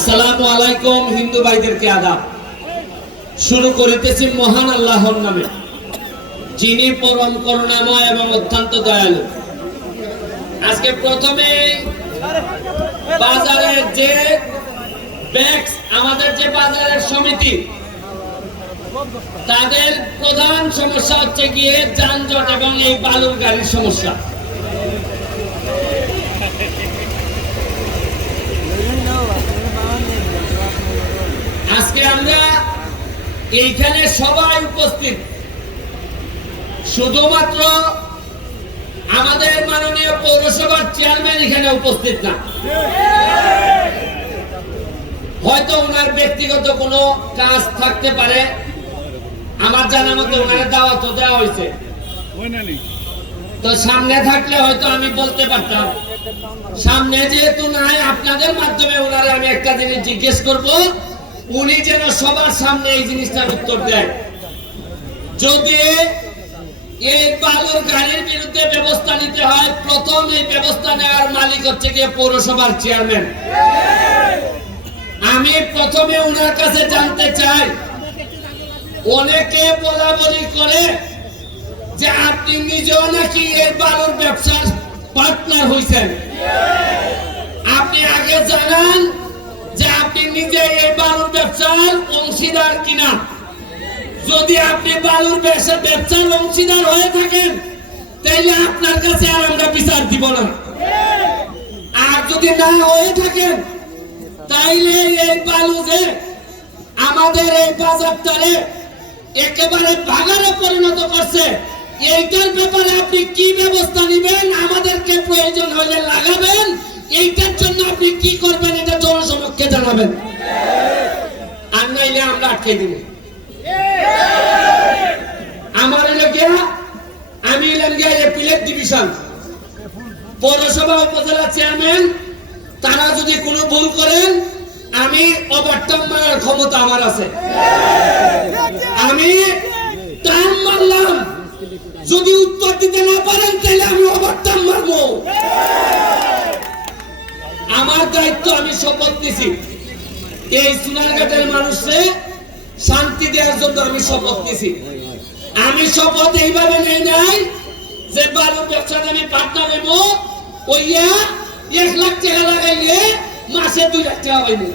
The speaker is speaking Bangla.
আসসালামু আলাইকুম হিন্দু ভাইদেরকে আদাব। শুরু করিতেছি মহান আল্লাহর নামে, যিনি পরম করুণাময় এবং অত্যন্ত দয়ালু। আজকে প্রথমে বাজারের যে ব্যাক্স, আমাদের যে বাজারের সমিতি, তাদের প্রধান সমস্যা হচ্ছে গিয়ে যানজট এবং এই বালুর গাড়ির সমস্যা। আজকে আমরা এইখানে সবাই উপস্থিত, শুধুমাত্র আমাদের মাননীয় পৌরসভার চেয়ারম্যান এখানে উপস্থিত না। হয়তো ওনার ব্যক্তিগত কোনো কাজ থাকতে পারে, আমার জানা মতো ওনার দাওয়াত দেওয়া হয়েছে, তো সামনে থাকলে হয়তো আমি বলতে পারতাম। সামনে যেহেতু নাই, আপনাদের মাধ্যমে ওনারে আমি একটা জিনিস জিজ্ঞেস করব, উনি যেন সবার সামনে এই জিনিসটার উত্তর দেয়। যদি এই বালুর গাড়ির বিরুদ্ধে ব্যবস্থা নিতে হয়, প্রথম এই ব্যবস্থা নেওয়ার মালিক হচ্ছে গিয়ে পৌরসভার চেয়ারম্যান। আমি প্রথমে ওনার কাছে জানতে চাই, অনেকে বলা বলি করে যে আপনি নিজেও নাকি এই বালুর ব্যবসার পার্টনার হয়েছেন। আপনি আগে জানান যে আপনি নিজে এই বালুর ব্যবসার অংশীদার কিনা। যদি আপনি বালুর ব্যবসার অংশীদার হয়ে থাকেন, তাহলে আপনার কাছে আর আমরা বিচার দিব না। আর যদি না হয়ে থাকেন, তাইলে এই বালু যে আমাদের এই বাজারটারে একেবারে ভাগারে পরিণত করছে, এইটার ব্যাপারে আপনি কি ব্যবস্থা নেবেন, আমাদেরকে প্রয়োজন হলে লাগাবেন, এইটার জন্য আপনি কি করবেন এটা জনসমক্ষে জানাবেন। আর নাইলে আমরা আটকে দিব। আমার এলাকা, আমি প্লেট ডিভিশন পৌরসভা উপজেলা চেয়ারম্যান, তারা যদি কোনো ভুল করেন, আমি ওভারটার্ন মারার ক্ষমতা আমার আছে। আমি টার্ম মারলাম, যদি উত্তর দিতে না পারেন তাহলে আমি ওভারটার্ন মারবো। আমার দায়িত্ব, আমি শপথ নিছি এই সোনারঘাটের মানুষকে শান্তি দেওয়ার জন্য। আমি শপথ নিছি। আমি শপথ এইভাবে নেই নাই যে বালুর ব্যবসাতে আমি পার্টনার নেব, ওইয়া 1 লাখ টাকা লাগাইলে মাসে 2 লাখ টাকা হয়নি।